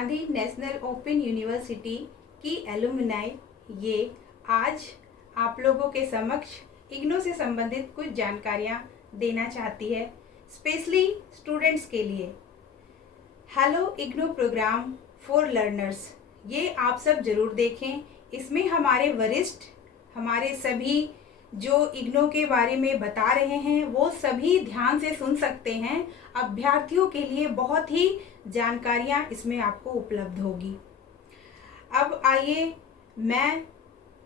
Gandhi national open university की alumni ये आज आप लोगों के समक्ष इग्नू से संबंधित कुछ जानकारियाँ देना चाहती है, स्पेशली स्टूडेंट्स के लिए। Hello IGNOU programme for learners, ये आप सब ज़रूर देखें। इसमें हमारे वरिष्ठ, हमारे सभी जो इग्नू के बारे में बता रहे हैं वो सभी ध्यान से सुन सकते हैं। अभ्यर्थियों के लिए बहुत ही जानकारियाँ इसमें आपको उपलब्ध होगी। अब आइए, मैं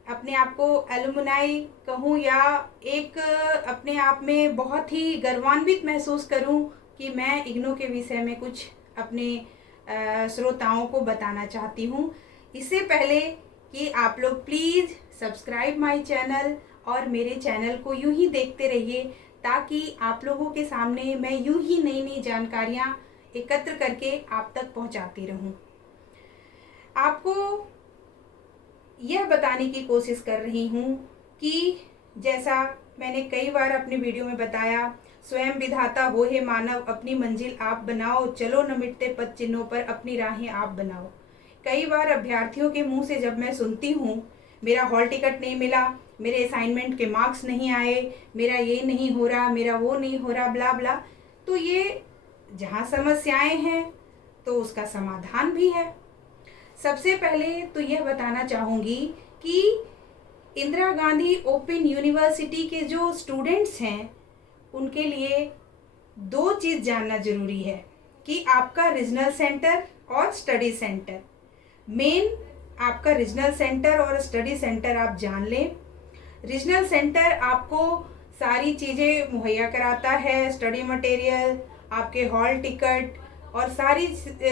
अपने आप को एलुमनाई कहूँ या एक अपने आप में बहुत ही गर्वान्वित महसूस करूँ कि मैं इग्नू के विषय में कुछ अपने श्रोताओं को बताना चाहती हूँ। इससे पहले कि आप लोग प्लीज़ सब्सक्राइब माय चैनल और मेरे चैनल को यूं ही देखते रहिए, ताकि आप लोगों के सामने मैं यूं ही नई नई जानकारियाँ एकत्र करके आप तक पहुंचाती रहूं। आपको यह बताने की कोशिश कर रही हूं कि जैसा मैंने कई बार अपने वीडियो में बताया, स्वयं विधाता हो हे मानव, अपनी मंजिल आप बनाओ, चलो न मिटते पद चिन्हों पर, अपनी राहें आप बनाओ। कई बार अभ्यर्थियों के मुंह से जब मैं सुनती हूँ, मेरा हॉल टिकट नहीं मिला, मेरे असाइनमेंट के मार्क्स नहीं आए, मेरा ये नहीं हो रहा, मेरा वो नहीं हो रहा, ब्ला ब्ला, तो ये जहाँ समस्याएं हैं तो उसका समाधान भी है। सबसे पहले तो यह बताना चाहूँगी कि इंदिरा गांधी ओपन यूनिवर्सिटी के जो स्टूडेंट्स हैं उनके लिए दो चीज़ जानना ज़रूरी है कि आपका रीजनल सेंटर और स्टडी सेंटर, मेन आपका रीजनल सेंटर और स्टडी सेंटर आप जान लें। रीजनल सेंटर आपको सारी चीज़ें मुहैया कराता है, स्टडी मटेरियल, आपके हॉल टिकट और सारी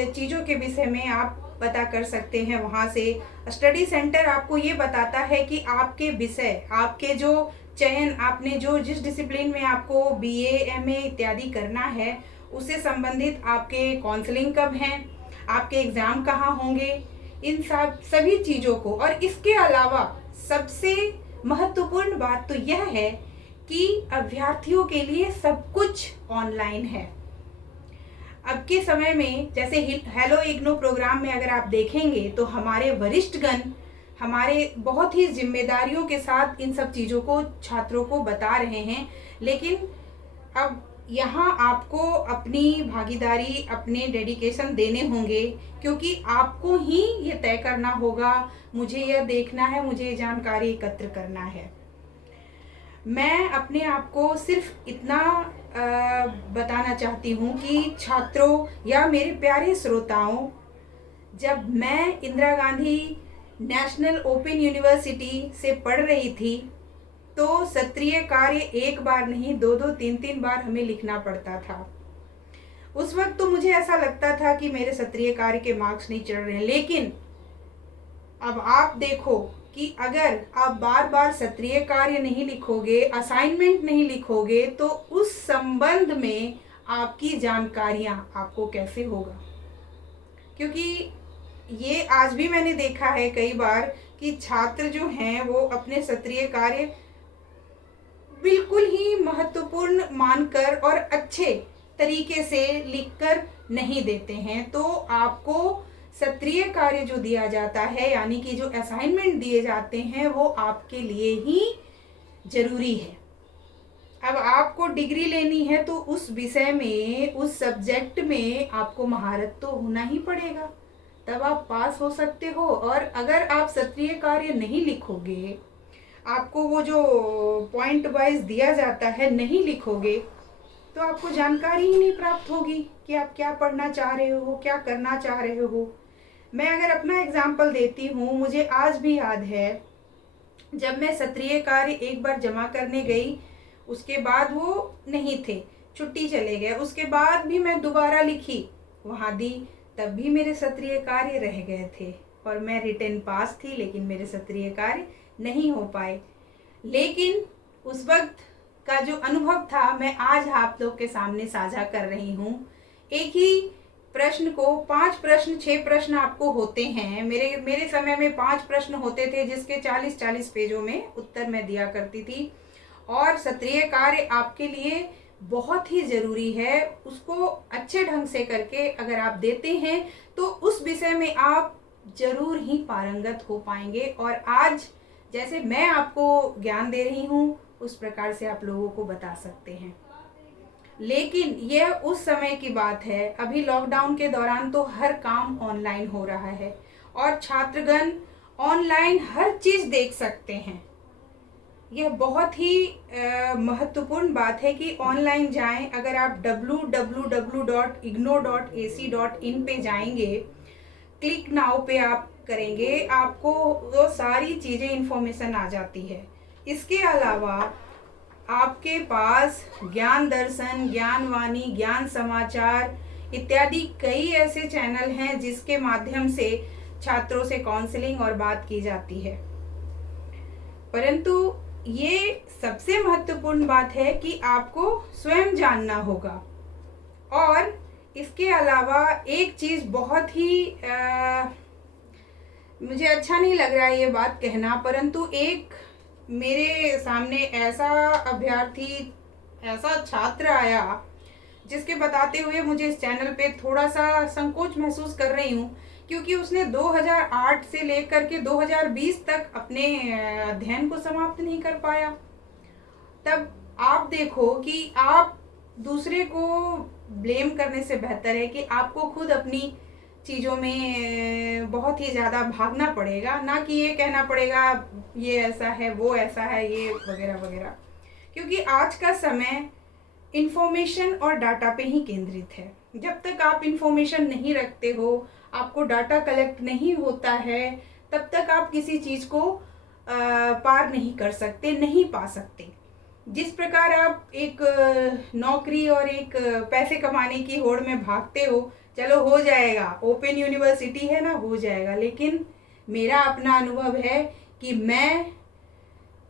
चीज़ों के विषय में आप पता कर सकते हैं वहाँ से। स्टडी सेंटर आपको ये बताता है कि आपके विषय, आपके जो चयन, आपने जो जिस डिसिप्लिन में आपको बीए, एमए इत्यादि करना है, उससे संबंधित आपके काउंसलिंग कब हैं, आपके एग्ज़ाम कहाँ होंगे, इन सभी चीज़ों को। और इसके अलावा सबसे महत्वपूर्ण बात तो यह है कि अभ्यर्थियों के लिए सब कुछ ऑनलाइन है। अब के समय में जैसे हेलो इग्नू प्रोग्राम में अगर आप देखेंगे तो हमारे वरिष्ठगण हमारे बहुत ही जिम्मेदारियों के साथ इन सब चीज़ों को छात्रों को बता रहे हैं। लेकिन अब यहाँ आपको अपनी भागीदारी, अपने डेडिकेशन देने होंगे, क्योंकि आपको ही ये तय करना होगा, मुझे यह देखना है, मुझे ये जानकारी एकत्र करना है। मैं अपने आप को सिर्फ इतना बताना चाहती हूँ कि छात्रों या मेरे प्यारे श्रोताओं, जब मैं Indira Gandhi national open university से पढ़ रही थी तो सत्रीय कार्य एक बार नहीं, दो दो तीन तीन बार हमें लिखना पड़ता था। उस वक्त तो मुझे ऐसा लगता था कि मेरे सत्रीय कार्य के मार्क्स नहीं चढ़ रहे हैं। लेकिन अब आप देखो कि अगर आप बार बार सत्रीय कार्य नहीं लिखोगे, असाइनमेंट नहीं लिखोगे, तो उस संबंध में आपकी जानकारियां आपको कैसे होगा। क्योंकि ये आज भी मैंने देखा है कई बार कि छात्र जो हैं वो अपने सत्रीय कार्य बिल्कुल ही महत्वपूर्ण मानकर और अच्छे तरीके से लिखकर नहीं देते हैं। तो आपको सत्रीय कार्य जो दिया जाता है, यानी कि जो असाइनमेंट दिए जाते हैं, वो आपके लिए ही जरूरी है। अब आपको डिग्री लेनी है तो उस विषय में, उस सब्जेक्ट में आपको महारत तो होना ही पड़ेगा, तब आप पास हो सकते हो। और अगर आप सत्रीय कार्य नहीं लिखोगे, आपको वो जो पॉइंट वाइज दिया जाता है नहीं लिखोगे, तो आपको जानकारी ही नहीं प्राप्त होगी कि आप क्या पढ़ना चाह रहे हो, क्या करना चाह रहे हो। मैं अगर अपना एग्जाम्पल देती हूँ, मुझे आज भी याद है जब मैं सत्रीय कार्य एक बार जमा करने गई, उसके बाद वो नहीं थे, छुट्टी चले गए, उसके बाद भी मैं दोबारा लिखी, वहाँ दी, तब भी मेरे सत्रीय कार्य रह गए थे और मैं रिटन पास थी, लेकिन मेरे सत्रीय कार्य नहीं हो पाए। लेकिन उस वक्त का जो अनुभव था मैं आज आप लोग के सामने साझा कर रही हूँ। एक ही प्रश्न को 5 प्रश्न, 6 प्रश्न आपको होते हैं। मेरे समय में 5 प्रश्न होते थे, जिसके 40-40 पेजों में उत्तर मैं दिया करती थी। और सत्रीय कार्य आपके लिए बहुत ही ज़रूरी है। उसको अच्छे ढंग से करके अगर आप देते हैं तो उस विषय में आप जरूर ही पारंगत हो पाएंगे। और आज जैसे मैं आपको ज्ञान दे रही हूँ उस प्रकार से आप लोगों को बता सकते हैं। लेकिन यह उस समय की बात है, अभी लॉकडाउन के दौरान तो हर काम ऑनलाइन हो रहा है और छात्रगण ऑनलाइन हर चीज़ देख सकते हैं। यह बहुत ही महत्वपूर्ण बात है कि ऑनलाइन जाएं। अगर आप www.igno.ac.in पे जाएंगे, क्लिक नाउ पे आप करेंगे, आपको वो सारी चीज़ें इन्फॉर्मेशन आ जाती है। इसके अलावा आपके पास ज्ञान दर्शन, ज्ञानवाणी, ज्ञान समाचार इत्यादि कई ऐसे चैनल हैं जिसके माध्यम से छात्रों से काउंसलिंग और बात की जाती है। परंतु ये सबसे महत्वपूर्ण बात है कि आपको स्वयं जानना होगा। और इसके अलावा एक चीज़ बहुत ही मुझे अच्छा नहीं लग रहा है ये बात कहना, परंतु एक मेरे सामने ऐसा अभ्यर्थी, ऐसा छात्र आया जिसके बताते हुए मुझे इस चैनल पे थोड़ा सा संकोच महसूस कर रही हूँ, क्योंकि उसने 2008 से लेकर के 2020 तक अपने अध्ययन को समाप्त नहीं कर पाया। तब आप देखो कि आप दूसरे को ब्लेम करने से बेहतर है कि आपको खुद अपनी चीज़ों में बहुत ही ज़्यादा भागना पड़ेगा, ना कि ये कहना पड़ेगा ये ऐसा है, वो ऐसा है, ये वगैरह वगैरह। क्योंकि आज का समय इंफॉर्मेशन और डाटा पे ही केंद्रित है। जब तक आप इंफॉर्मेशन नहीं रखते हो, आपको डाटा कलेक्ट नहीं होता है, तब तक आप किसी चीज़ को पार नहीं कर सकते, नहीं पा सकते। जिस प्रकार आप एक नौकरी और एक पैसे कमाने की होड़ में भागते हो, चलो हो जाएगा, ओपन यूनिवर्सिटी है ना, हो जाएगा। लेकिन मेरा अपना अनुभव है कि मैं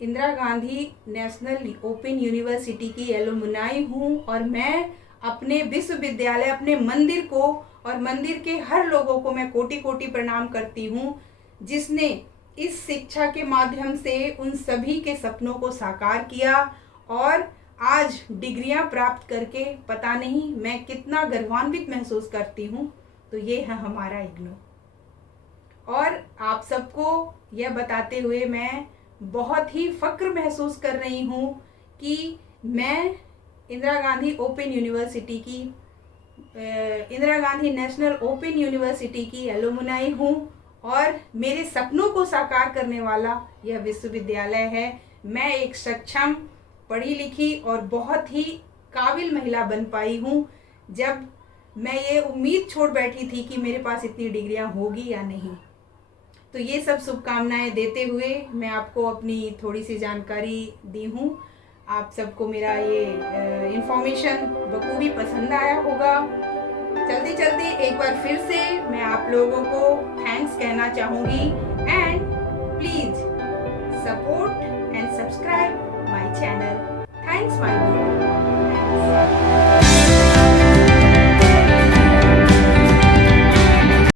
Indira Gandhi national open university की एलुमनाई हूँ और मैं अपने विश्वविद्यालय, अपने मंदिर को और मंदिर के हर लोगों को मैं कोटि कोटि प्रणाम करती हूँ, जिसने इस शिक्षा के माध्यम से उन सभी के सपनों को साकार किया और आज डिग्रियां प्राप्त करके पता नहीं मैं कितना गर्वान्वित महसूस करती हूँ। तो ये है हमारा इग्नू। और आप सबको यह बताते हुए मैं बहुत ही फक्र महसूस कर रही हूँ कि मैं इंदिरा गांधी ओपन यूनिवर्सिटी की, Indira Gandhi national open university की एलुमनाई हूँ और मेरे सपनों को साकार करने वाला यह विश्वविद्यालय है। मैं एक सक्षम, पढ़ी लिखी और बहुत ही काबिल महिला बन पाई हूँ, जब मैं ये उम्मीद छोड़ बैठी थी कि मेरे पास इतनी डिग्रियां होगी या नहीं। तो ये सब शुभकामनाएं देते हुए मैं आपको अपनी थोड़ी सी जानकारी दी हूँ। आप सबको मेरा ये इन्फॉर्मेशन बखूबी पसंद आया होगा। जल्दी जल्दी एक बार फिर से मैं आप लोगों को थैंक्स कहना चाहूँगी and please support and subscribe my channel. Thanks my viewers.